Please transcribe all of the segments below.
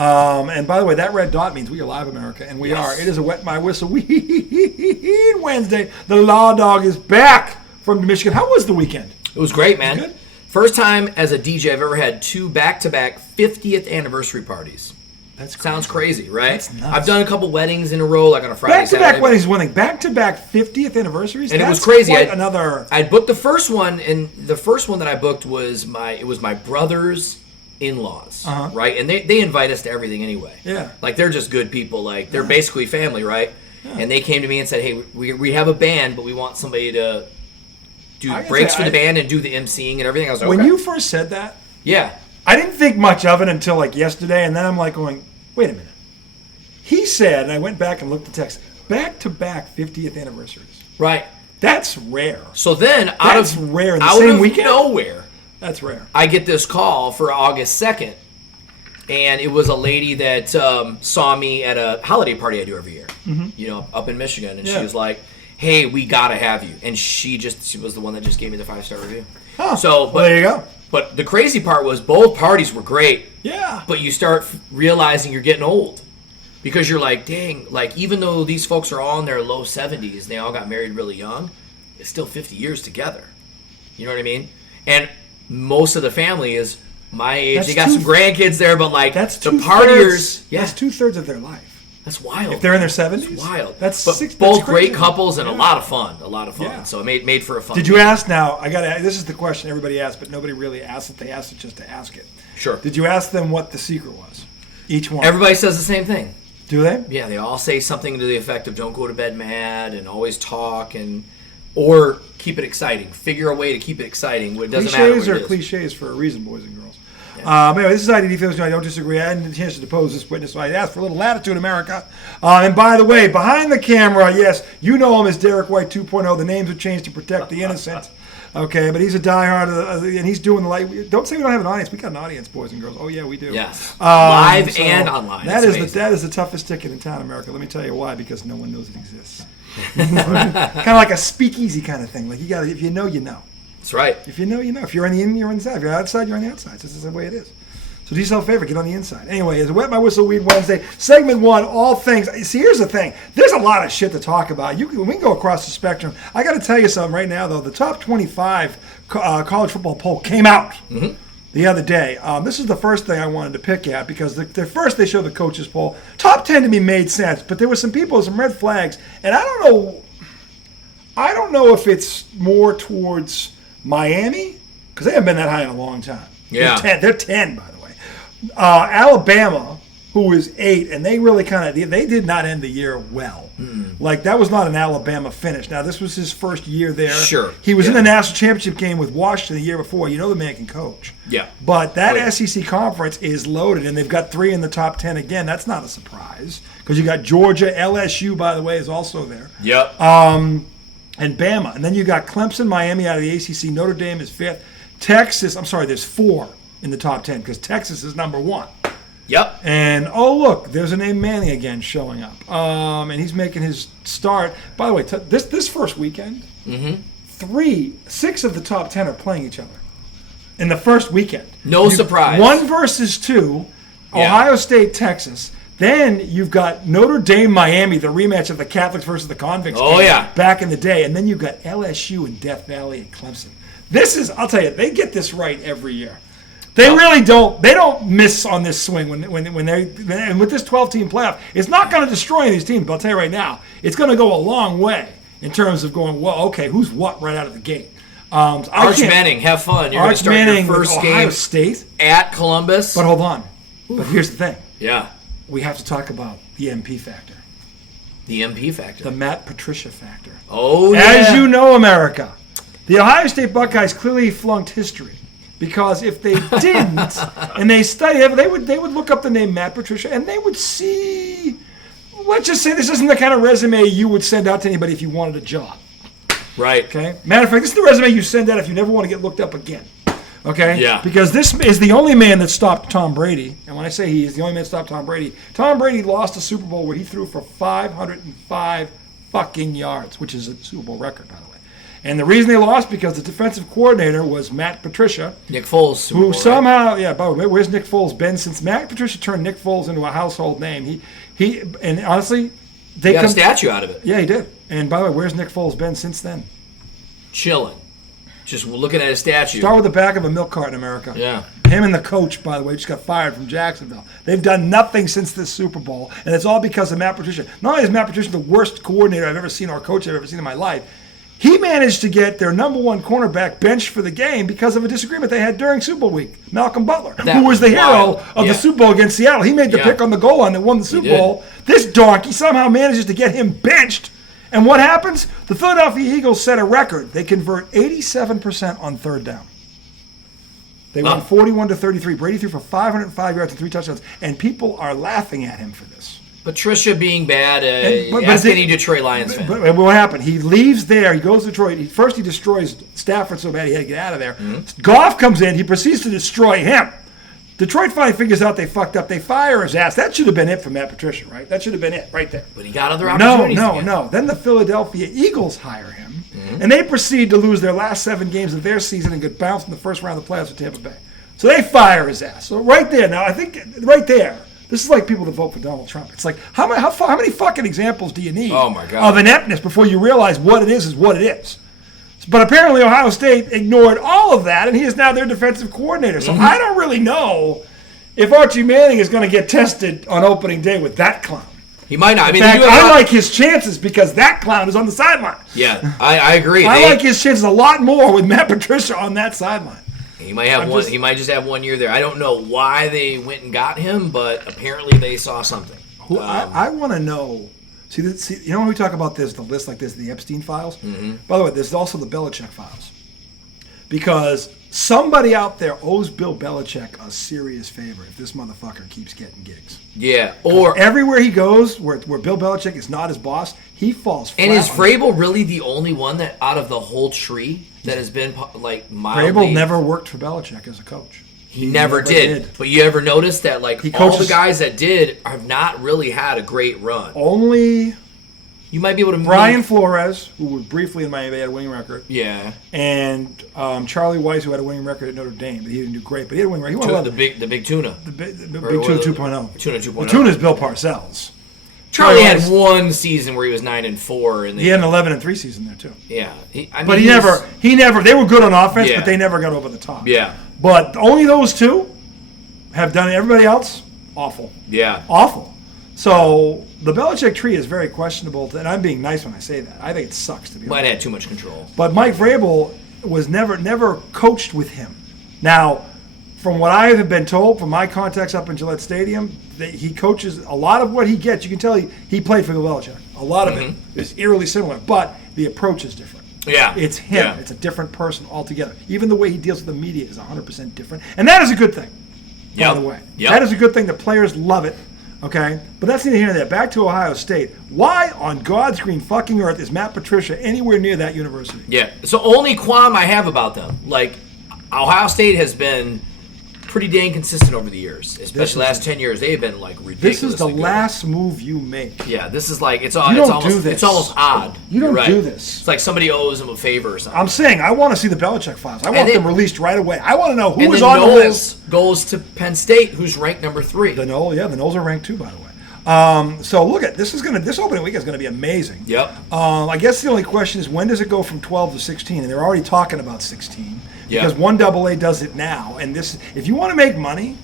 And by the way, that red dot means we are live, America, and we are. It is a Wet My Whistle Weed Wednesday. The Law Dog is back from Michigan. How was the weekend? It was great, man. Good? First time as a DJ I've ever had 2 back-to-back 50th anniversary parties. That sounds crazy, right? That's nuts. I've done a couple weddings in a row, like on a Friday, Saturday. Back-to-back weddings is one thing. Back-to-back 50th anniversaries? And it was crazy. I booked the first one, and the first one that I booked was my brother's in-laws, right? And they invite us to everything anyway. Yeah. Like, they're just good people. Like, they're basically family, right? Yeah. And they came to me and said, hey, we have a band, but we want somebody to do breaks for the band and do the emceeing and everything. I was like, when you first said that, yeah, I didn't think much of it until like yesterday, and then I'm like going, wait a minute. He said, and I went back and looked at the text, back-to-back 50th anniversaries. Right. That's rare. So then, rare in the same weekend? Nowhere, that's rare. I get this call for August 2nd, and it was a lady that saw me at a holiday party I do every year, up in Michigan, and she was like, hey, we gotta have you. And she was the one that just gave me the 5-star review. Huh. So, there you go. But the crazy part was both parties were great. Yeah. But you start realizing you're getting old. Because you're like, dang, like even though these folks are all in their low 70s, they all got married really young, it's still 50 years together. You know what I mean? And most of the family is my age. They got some grandkids there, but like that's the partiers. That's 2/3 of their life. That's wild. If they're in their 70s? That's wild. That's both great couples and a lot of fun. Yeah. So it made for a fun Did you ask now? This is the question everybody asks, but nobody really asks it. They asked it just to ask it. Sure. Did you ask them what the secret was? Each one. Everybody says the same thing. Do they? Yeah, they all say something to the effect of don't go to bed mad and always talk or keep it exciting. Figure a way to keep it exciting. It doesn't matter what it is. Cliches are cliches for a reason, boys and girls. Anyway, this is IDD Feels. I don't disagree. I hadn't had a chance to depose this witness, so I asked for a little latitude, America. And by the way, behind the camera, yes, you know him as Derek White 2.0. The names have changed to protect the innocent. Okay, but he's a diehard, and he's doing the light. Don't say we don't have an audience. We got an audience, boys and girls. Oh yeah, we do. Yes, live and online. That is the toughest ticket in town, America. Let me tell you why. Because no one knows it exists. Kind of like a speakeasy kind of thing. Like if you know, you know. That's right. If you know, you know. If you're on the in, you're on the inside. If you're outside, you're on the outside. This is the way it is. So do yourself a favor, get on the inside. Anyway, it's a Wet My Whistle Weed Wednesday. Segment 1, all things. See, here's the thing. There's a lot of shit to talk about. We can go across the spectrum. I got to tell you something right now, though. The top 25 college football poll came out the other day. This is the first thing I wanted to pick at because first they showed the coaches poll. Top 10 to me made sense, but there were some people with some red flags, and I don't know if it's more towards Miami, because they haven't been that high in a long time. Yeah. They're 10, by the way. Alabama, who is 8, and they really they did not end the year well. Like, that was not an Alabama finish. Now, this was his first year there. Sure. He was in the national championship game with Washington the year before. You know the man can coach. Yeah. But that SEC conference is loaded, and they've got 3 in the top 10 again. That's not a surprise, because you got Georgia. LSU, by the way, is also there. Yep. And Bama. And then you got Clemson, Miami out of the ACC. Notre Dame is 5th. Texas, there's 4 in the top 10 because Texas is number 1. Yep. And, look, there's a name Manning again showing up. And he's making his start. By the way, this first weekend, 6 of the top 10 are playing each other in the first weekend. No surprise. 1 versus 2, Ohio State, Texas. Then you've got Notre Dame, Miami, the rematch of the Catholics versus the Convicts back in the day. And then you've got LSU and Death Valley and Clemson. I'll tell you, they get this right every year. They really don't. They don't miss on this swing when and with this 12-team playoff, it's not going to destroy any of these teams. But I'll tell you right now, it's going to go a long way in terms of going, well, okay, who's what right out of the gate. Arch Manning, have fun. You're going to start your first Ohio game State at Columbus. But hold on. But here's the thing. Yeah. We have to talk about the MP factor. The MP factor. The Matt Patricia factor. Oh, yeah. As you know, America, the Ohio State Buckeyes clearly flunked history. Because if they didn't, and they studied it, they would look up the name Matt Patricia, and they would see, let's just say this isn't the kind of resume you would send out to anybody if you wanted a job. Right. Okay? Matter of fact, this is the resume you send out if you never want to get looked up again. Okay? Yeah. Because this is the only man that stopped Tom Brady. And when I say he is the only man that stopped Tom Brady lost a Super Bowl where he threw for 505 fucking yards, which is a Super Bowl record, by the way. And the reason they lost because the defensive coordinator was Matt Patricia. Nick Foles. Super Who Bowl, somehow, yeah, by the way, where's Nick Foles been since Matt Patricia turned Nick Foles into a household name? He and honestly, they got a statue out of it. Yeah, he did. And by the way, where's Nick Foles been since then? Chilling. Just looking at a statue. Start with the back of a milk cart in America. Yeah. Him and the coach, by the way, just got fired from Jacksonville. They've done nothing since this Super Bowl, and it's all because of Matt Patricia. Not only is Matt Patricia the worst coordinator I've ever seen or coach I've ever seen in my life, he managed to get their number one cornerback benched for the game because of a disagreement they had during Super Bowl week. Malcolm Butler, who was the hero of the Super Bowl against Seattle. He made the pick on the goal line that won the Super Bowl. This donkey somehow manages to get him benched. And what happens? The Philadelphia Eagles set a record. They convert 87% on third down. They won 41-33. Brady threw for 505 yards and 3 touchdowns, and people are laughing at him for this. Patricia being bad, ask any Detroit Lions fan. But what happened? He leaves there. He goes to Detroit. First, he destroys Stafford so bad he had to get out of there. Mm-hmm. Goff comes in. He proceeds to destroy him. Detroit finally figures out they fucked up. They fire his ass. That should have been it for Matt Patricia, right? That should have been it right there. But he got other opportunities. No. Then the Philadelphia Eagles hire him, and they proceed to lose their last 7 games of their season and get bounced in the first round of the playoffs with Tampa Bay. So they fire his ass. So right there, now I think right there, this is like people that vote for Donald Trump. It's like how many fucking examples do you need of ineptness before you realize what it is what it is? But apparently Ohio State ignored all of that, and he is now their defensive coordinator. So I don't really know if Archie Manning is going to get tested on opening day with that clown. He might not. In fact, I like his chances because that clown is on the sideline. Yeah, I agree. I like his chances a lot more with Matt Patricia on that sideline. He might have one. He might just have 1 year there. I don't know why they went and got him, but apparently they saw something. I want to know. See, you know when we talk about this, the list like this, the Epstein files? Mm-hmm. By the way, there's also the Belichick files. Because somebody out there owes Bill Belichick a serious favor if this motherfucker keeps getting gigs. Yeah, or everywhere he goes, where Bill Belichick is not his boss, he falls flat. And is Vrabel really the only one that out of the whole tree that has been like mildly? Vrabel never worked for Belichick as a coach. He never did. But you ever notice that like all the guys that did have not really had a great run? Only you might be able to Brian Flores, who was briefly in Miami, had a winning record. Yeah. And Charlie Weiss, who had a winning record at Notre Dame, but he didn't do great. But he had a winning record. He won the big tuna. The big tuna 2.0. Tuna 2.0. The tuna's Bill Parcells. Charlie had one season where he was 9-4, and he had an 11-3 season there too. Yeah, but he never. They were good on offense, but they never got over the top. Yeah. But only those two have done it. Everybody else, awful. Yeah. Awful. So the Belichick tree is very questionable, and I'm being nice when I say that. I think it sucks to be honest. Might have had too much control. But Mike Vrabel was never coached with him. Now, from what I have been told from my contacts up in Gillette Stadium, he coaches a lot of what he gets. You can tell he played for Bill Belichick. A lot of it is eerily similar, but the approach is different. Yeah. It's him. Yeah. It's a different person altogether. Even the way he deals with the media is 100% different. And that is a good thing, by the way. Yep. That is a good thing. The players love it. Okay? But that's neither here nor there. Back to Ohio State. Why on God's green fucking earth is Matt Patricia anywhere near that university? Yeah. So only qualm I have about them, like Ohio State has been pretty dang consistent over the years, especially the last 10 years. They have been like ridiculous. This is the last move you make. Yeah, this is like it's almost odd. You don't do this. It's like somebody owes them a favor or something. I'm saying I want to see the Belichick files. I want them released right away. I want to know who is on the list. Goes to Penn State, who's ranked number 3. The Noles are ranked 2, by the way. So look at this opening week is going to be amazing. Yep. I guess the only question is when does it go from 12 to 16? And they're already talking about 16. Because 1AA does it now, and if you want to make money,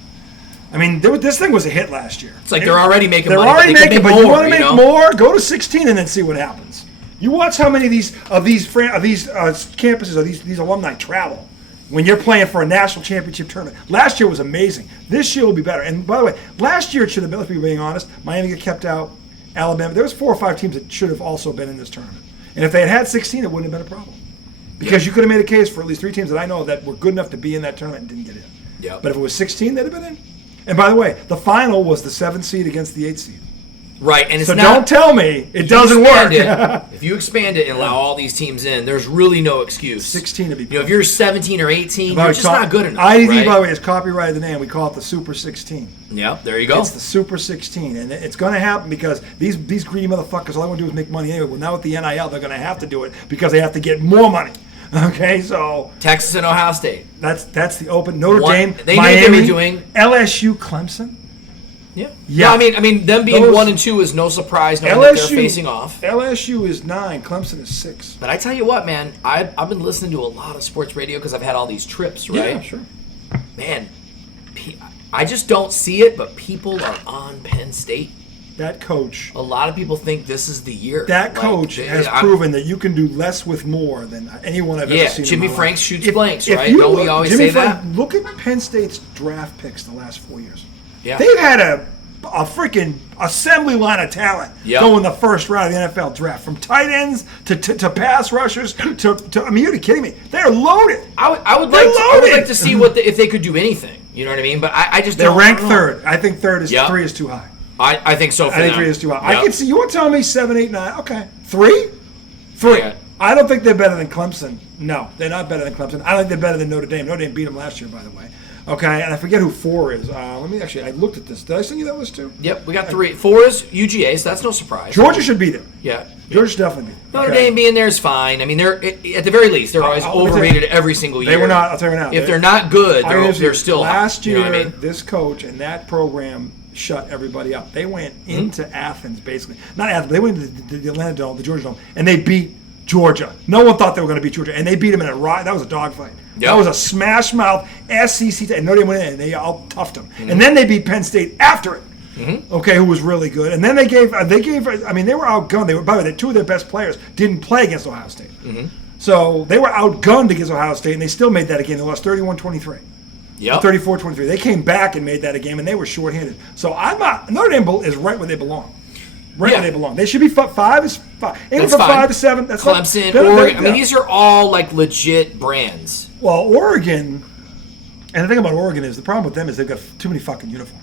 I mean, this thing was a hit last year. It's like they're already making money. They're already making, but you want to make more? Go to 16 and then see what happens. You watch how many of these campuses, these alumni travel when you're playing for a national championship tournament. Last year was amazing. This year will be better. And by the way, last year it should have been. Let's be being honest. Miami got kept out. Alabama. There was 4 or 5 teams that should have also been in this tournament. And if they had 16, it wouldn't have been a problem. Because you could have made a case for at least 3 teams that I know that were good enough to be in that tournament and didn't get in. Yep. But if it was 16, they'd have been in. And by the way, the final was the 7th seed against the 8th seed. Right, and it's So not, don't tell me it doesn't expand work. If you expand it and allow all these teams in, there's really no excuse. 16 to be. If you're 17 or 18, By you're the way, just not good enough. IDD, right? by the way, is copyrighted the name. We call it the Super 16. Yeah, there you go. It's the Super 16, and it's going to happen because these greedy motherfuckers, all they want to do is make money anyway. Well, now with the NIL, they're going to have to do it because they have to get more money. Okay, so Texas and Ohio State. that's the open. Notre One- Dame, they knew Miami, they were doing- LSU, Clemson. Yeah. Yeah. No, I mean, them being Those- 1 and 2 is no surprise knowing that they're facing off. LSU is 9, Clemson is 6. But I tell you what, man, I've been listening to a lot of sports radio because I've had all these trips, right? Yeah, sure. Man, I just don't see it, but people are on Penn State. That coach. A lot of people think this is the year. That Like, coach has proven that you can do less with more than anyone I've ever seen. Jimmy in my Franks life. shoots blanks, right? you Don't we look- always Jimmy say Frank- that? Look at Penn State's draft picks the last 4 years. Yeah. They've had a freaking assembly line of talent Yep. go in the first round of the NFL draft, from tight ends to pass rushers to I mean, you're kidding me? They're loaded. I would They're like loaded. to see if they could do anything. You know what I mean? But I just They're don't. ranked I don't know. third. I think Yep. 3 is too high. I think so. For I think them. 3 is too high. Yep. I can see. You want to tell me 7, 8, 9? Okay, 3. Yeah. I don't think they're better than Clemson. No, they're not better than Clemson. I think they're better than Notre Dame. Notre Dame beat them last year, by the way. Okay, and I forget who 4 is. Let me actually. I looked at this. Did I send you that list too? Yep, we got 3. 4 is UGA, so that's no surprise. Georgia should beat them. Yeah. Georgia should definitely beat them. Notre Okay. Dame being there is fine. I mean, they're at the very least they're always I'll tell you, overrated every single year. They were not. I'll tell you right now. If they're not good, I mean, they're still last year. You know what I mean? This coach and that program shut everybody up. They went into Athens, basically. Not Athens. They went to the Atlanta Dome, the Georgia Dome, and they beat Georgia. No one thought they were going to beat Georgia, and they beat them in a that was a dogfight. Yep. That was a smash mouth SEC, and Notre Dame went in and they all toughed them. And then they beat Penn State after it. Okay, who was really good, and then they gave. I mean, they were outgunned. They were, by the way, 2 of their best players didn't play against Ohio State, so they were outgunned against Ohio State, and they still made that a game. They lost 31-23. Yep. 34-23. They came back and made that a game, and they were shorthanded. So I'm not. Notre Dame is right where they belong. Right Yeah. where they belong. They should be 5 is 5. Aiming That's from fine. 5 to 7. That's Clemson, not, Oregon. I mean, these are all like legit brands. well, Oregon. And the thing about Oregon is the problem with them is they've got too many fucking uniforms.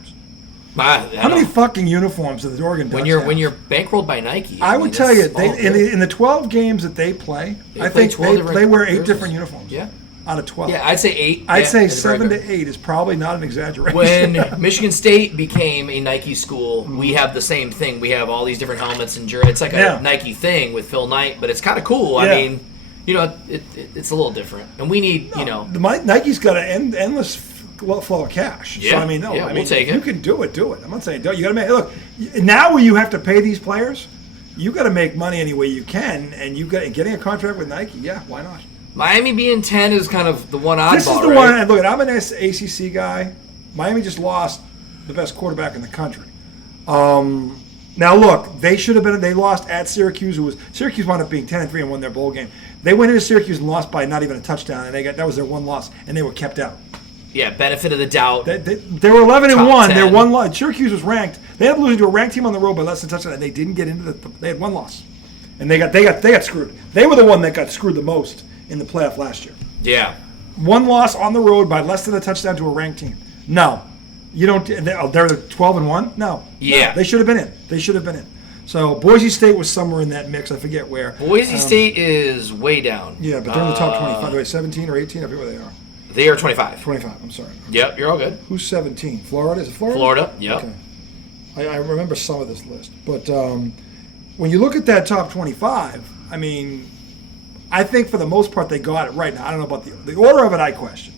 How many fucking uniforms does the Oregon Ducks have? when you're bankrolled by Nike? I would mean, tell you, it's all good. in the 12 games that they play, I play think 12 different they wear 8 jerseys. different uniforms. Yeah. Out of 12. Yeah, I'd say 8. I'd yeah, say is very 7 good. to 8 is probably not an exaggeration. When Michigan State became a Nike school, we have the same thing. We have all these different helmets and jerseys. It's like a Yeah. Nike thing with Phil Knight, but it's kind of cool. Yeah. I mean, you know, it's a little different, and we need, you know, Nike's got an endless flow of cash. So Yeah. I mean, no, Yeah, I mean, we'll take if you it. can do it, do it. I'm not saying don't. You got to make look now where you have to pay these players. You got to make money any way you can, and you got getting a contract with Nike. Yeah, why not? Miami being 10 is kind of the one oddball. This is the right? one. And look, I'm an ACC guy. Miami just lost the best quarterback in the country. Now look, they should have been. They lost at Syracuse. Syracuse wound up being 10-3 and won their bowl game. They went into Syracuse and lost by not even a touchdown, and that was their one loss, and they were kept out. Yeah, benefit of the doubt. They were 11-1. Top Their 10. one loss. Syracuse was ranked. They ended up losing to a ranked team on the road by less than a touchdown, and they didn't get into the. They had one loss, and they got screwed. They were the one that got screwed the most in the playoff last year. Yeah. One loss on the road by less than a touchdown to a ranked team. No, you don't. They're 12-1. No. Yeah. No, they should have been in. They should have been in. So Boise State was somewhere in that mix. I forget where. Boise State is way down. Yeah, but they're in the top 25. They're 17 or 18. I forget where they are. They are 25. 25. I'm sorry. Yep, you're all good. Who's 17? Florida? Is it Florida? Florida, yep. Okay. I remember some of this list. But when you look at that top 25, I mean, I think for the most part they got it right. Now, I don't know about the order of it, I question.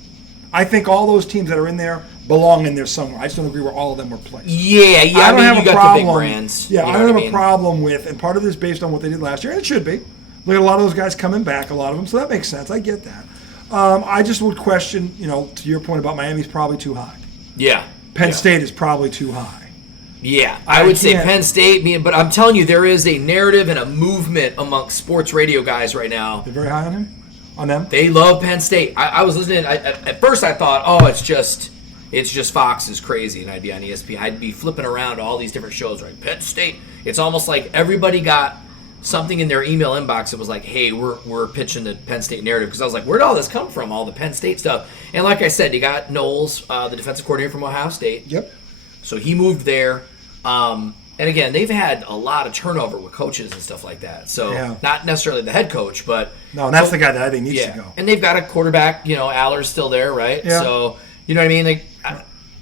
I think all those teams that are in there belong in there somewhere. I just don't agree where all of them were placed. Yeah. I don't have you a got problem. the big brands. Yeah, you know I don't what have a problem with, and part of it is based on what they did last year, and it should be. Look at a lot of those guys coming back, a lot of them, so that makes sense. I get that. I just would question, to your point about Miami's probably too high. Yeah. Penn Yeah. State is probably too high. Yeah, I would say can't- Penn State, but I'm telling you, there is a narrative and a movement amongst sports radio guys right now. They're very high on him? On them? They love Penn State. I was listening. At first, I thought, oh, it's just Fox is crazy, and I'd be on ESPN. I'd be flipping around to all these different shows, right? Penn State. It's almost like everybody got something in their email inbox that was like, hey, we're pitching the Penn State narrative. Because I was like, where'd all this come from, all the Penn State stuff? And like I said, you got Knowles, the defensive coordinator from Ohio State. Yep. So he moved there. And again, they've had a lot of turnover with coaches and stuff like that. So not necessarily the head coach, but no, and that's the guy that I think needs to go. And they've got a quarterback. Aller's still there, right? Yeah. So you know what I mean?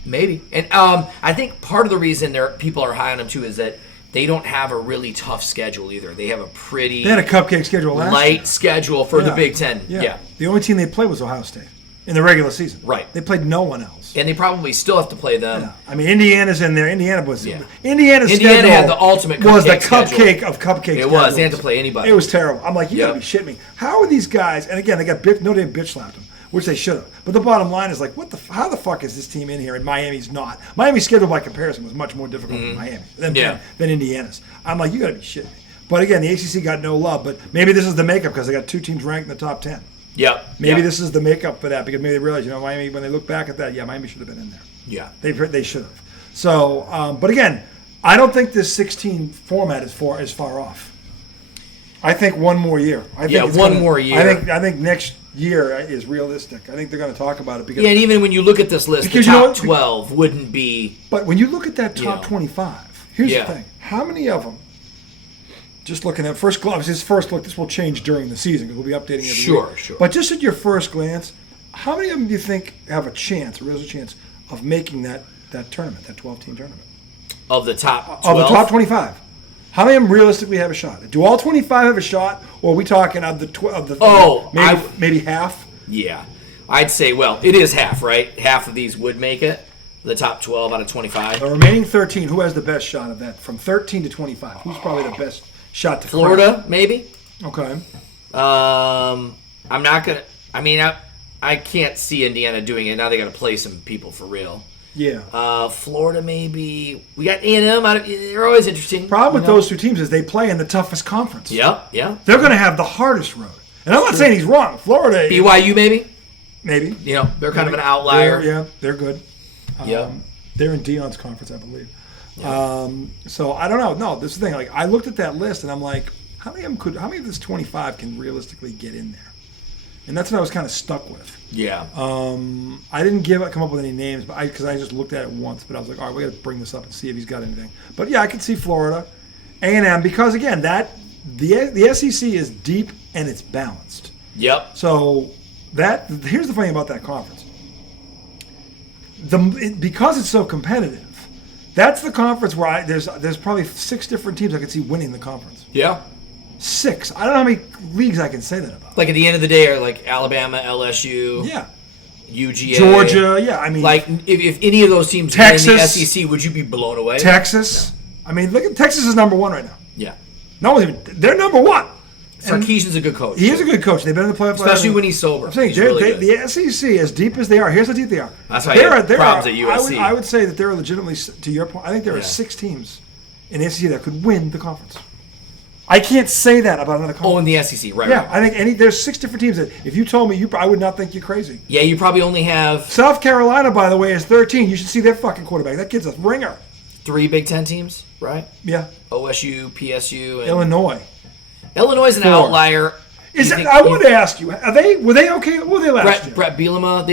Maybe. And I think part of the reason people are high on them too is that they don't have a really tough schedule either. They have a pretty they had a cupcake schedule last light year. schedule for the Big Ten. Yeah. The only team they played was Ohio State in the regular season. Right. They played no one else. And they probably still have to play them. Yeah. I mean, Indiana's in there. Indiana Indiana had the ultimate cupcake was the cupcake schedule. of cupcakes. It was. They had to play anybody. It was terrible. I'm like, you gotta be shitting me. How are these guys? And again, they got no, they bitch slapped them, which they should have. But the bottom line is like, how the fuck is this team in here and Miami's not? Miami's schedule by comparison was much more difficult than Miami than Indiana's. I'm like, you gotta be shitting me. But again, the ACC got no love. But maybe this is the makeup because they got 2 teams ranked in the top 10. Yep. Maybe this is the makeup for that because maybe they realize, Miami, when they look back at that, Miami should have been in there. Yeah. They should have. So, but again, I don't think this 16 format is far off. I think one more year. More year. I think next year is realistic. I think they're going to talk about it because. Yeah, and even when you look at this list, the top 12 wouldn't be. But when you look at that top 25, here's the thing: how many of them? Just looking at first glance, his first look. This will change during the season because we'll be updating every week. Sure. But just at your first glance, how many of them do you think have a real chance of making that tournament, that 12-team tournament? Of the top 12? Of the top 25. How many of them realistically have a shot? Do all 25 have a shot, or are we talking of the maybe half? Yeah. I'd say, it is half, right? Half of these would make it, the top 12 out of 25. The remaining 13, who has the best shot of that? From 13 to 25, who's probably the best shot to Florida, crack? maybe. Okay. I'm not going to, I can't see Indiana doing it. Now they got to play some people for real. Yeah. Florida, maybe. We got A&M. They're always interesting. Problem with those 2 teams is they play in the toughest conference. Yeah. They're going to have the hardest road. And I'm not saying he's wrong. Florida. BYU, maybe? Maybe. They're kind of an outlier. They're good. Yeah. They're in Dion's conference, I believe. Yeah. So I don't know. No, this is the thing. Like I looked at that list and I'm like, how many of this 25 can realistically get in there? And that's what I was kind of stuck with. Yeah. I didn't come up with any names, but because I just looked at it once. But I was like, all right, we got to bring this up and see if he's got anything. But yeah, I could see Florida, A&M, because again, the SEC is deep and it's balanced. Yep. So here's the thing about that conference. Because it's so competitive, that's the conference where there's probably 6 different teams I could see winning the conference. Yeah. 6. I don't know how many leagues I can say that about. Like at the end of the day, are like Alabama, LSU, UGA, Georgia. Yeah, I mean, like if any of those teams Texas, win the SEC, would you be blown away? Texas. No. I mean, look at Texas is number 1 right now. Yeah. No one's they're number 1. Sarkisian's a good coach. He is a good coach. They've been in the playoffs, especially when he's sober. I'm saying the SEC, as deep as they are. Here's how deep they are. That's why there are problems at USC. I would say that there are legitimately, to your point, I think there are 6 teams in the SEC that could win the conference. I can't say that about another conference. Oh, in the SEC, right? Yeah, right. I think there's 6 different teams that if you told me, I would not think you're crazy. Yeah, you probably only have South Carolina, by the way, is 13. You should see their fucking quarterback. That kid's a ringer. 3 Big Ten teams, right? Yeah. OSU, PSU, and Illinois. Illinois is an outlier. I wanted to ask you: were they okay? What were they last year? Brett Bielema,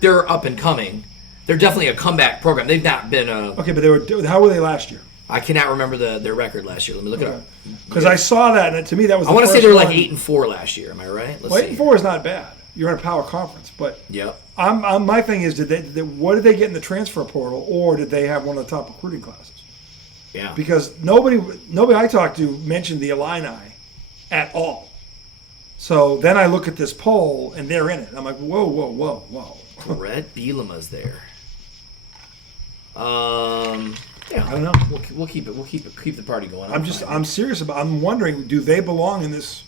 they're up and coming. They're definitely a comeback program. They've not been a. Okay, but how were they last year? I cannot remember their record last year. Let me look it up. Because I saw that, and to me that was. I want to say they were like 8-4 last year. Am I right? Well, 8-4 is not bad. You're in a power conference, but yeah. My thing is, what did they get in the transfer portal, or did they have one of the top recruiting classes? Yeah. Because nobody I talked to mentioned the Illini at all. So then I look at this poll, and they're in it. I'm like, whoa. Brett Bielema's there. Yeah, I don't know. We'll keep the party going. I'm serious about. I'm wondering, do they belong in this?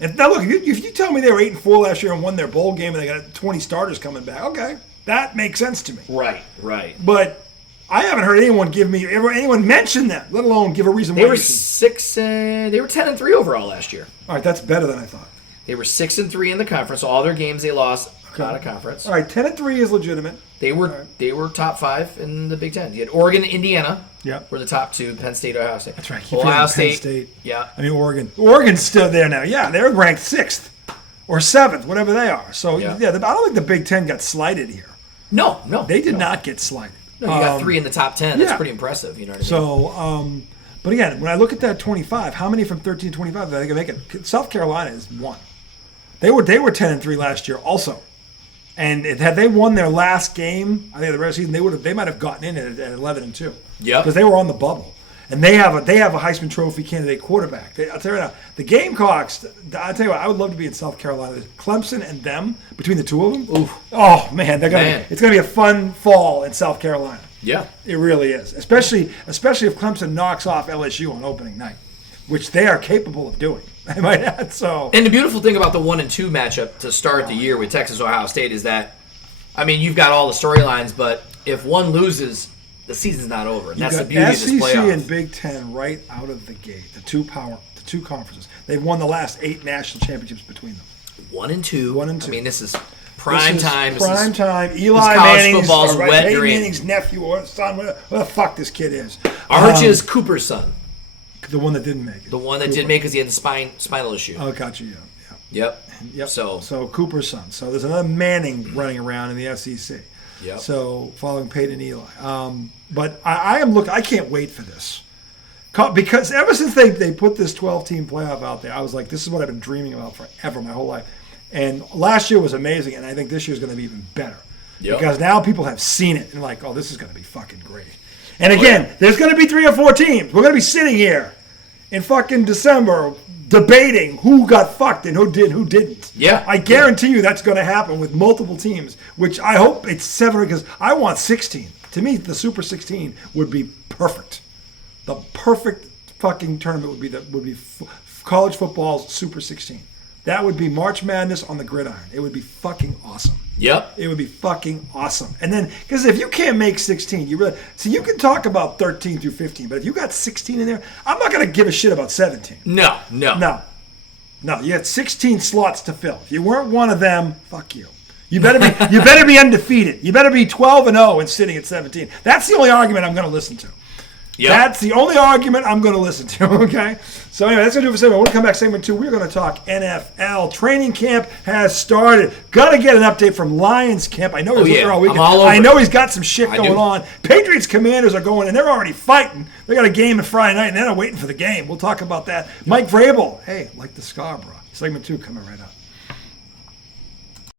And now look, if you tell me they were 8-4 last year and won their bowl game, and they got 20 starters coming back, okay, that makes sense to me. Right. But I haven't heard anyone mention that, let alone give a reason why. They were 10-3 overall last year. All right, that's better than I thought. They were 6-3 in the conference. All their games they lost out of conference. All right, 10-3 is legitimate. They were top 5 in the Big Ten. You had Oregon, and Indiana. Yeah. Were the top 2. Penn State, Ohio State. That's right. Ohio State. Penn State. Yeah. I mean Oregon's still there now. Yeah, they're ranked 6th or 7th, whatever they are. So yeah I don't think the Big Ten got slighted here. No. They did not get slighted. No, you got 3 in the top 10. That's yeah. pretty impressive. You know what I mean? So, but again, when I look at that 25, how many from 13 to 25 that they can make it? South Carolina is 1. They were 10-3 last year also. And had they won their last game, I think the rest of the season, they might have gotten in at 11-2. Yeah. Because they were on the bubble. And they have a Heisman Trophy candidate quarterback. I'll tell you right now, the Gamecocks, I'll tell you what, I would love to be in South Carolina. Clemson and them, between the two of them, oof. Oh, man, it's going to be a fun fall in South Carolina. Yeah. It really is. Especially if Clemson knocks off LSU on opening night, which they are capable of doing. I might add. So. And the beautiful thing about the 1 and 2 matchup to start the year with Texas Ohio State is that, I mean, you've got all the storylines, but if one loses, the season's not over. And that's the beauty of this playoff. SEC and Big Ten right out of the gate. The two conferences. They've won the last 8 national championships between them. 1 and 2. 1 and 2. I mean, this is prime time. Prime time. Eli Manning's Manning's nephew or son, whatever the fuck this kid is. Arch is Cooper's son. The one that didn't make it. The one that didn't make it because he had the spinal issue. Oh, gotcha. Yeah. Yep. So Cooper's son. So there's another Manning running around in the SEC. Yep. So following Peyton and Eli. But I can't wait for this. Because ever since they put this 12-team playoff out there, I was like, this is what I've been dreaming about forever, my whole life. And last year was amazing, and I think this year's going to be even better. Yep. Because now people have seen it and like, oh, this is going to be fucking great. And again, there's going to be 3 or 4 teams. We're going to be sitting here in fucking December debating who got fucked and who didn't. Yeah. I guarantee you that's going to happen with multiple temes, which I hope it's 7 because I want 16. To me, the Super 16 would be perfect. The perfect fucking tournament would be college football's Super 16. That would be March Madness on the gridiron. It would be fucking awesome. Yep. It would be fucking awesome. And then, because if you can't make 16, you can talk about 13 through 15, but if you got 16 in there, I'm not going to give a shit about 17. No. You got 16 slots to fill. If you weren't one of them, fuck you. You better be undefeated. You better be 12-0 and sitting at 17. That's the only argument I'm going to listen to. Yep. That's the only argument I'm going to listen to, okay? So anyway, that's going to do it for segment 1. When we come back, segment 2, we're going to talk NFL. Training camp has started. Got to get an update from Lions camp. I know he's looking all weekend. I know he's got some shit going on. Patriots Commanders are going, and they're already fighting. They got a game on Friday night, and they're waiting for the game. We'll talk about that. Mike Vrabel. Hey, like the Scarborough. Segment 2 coming right up.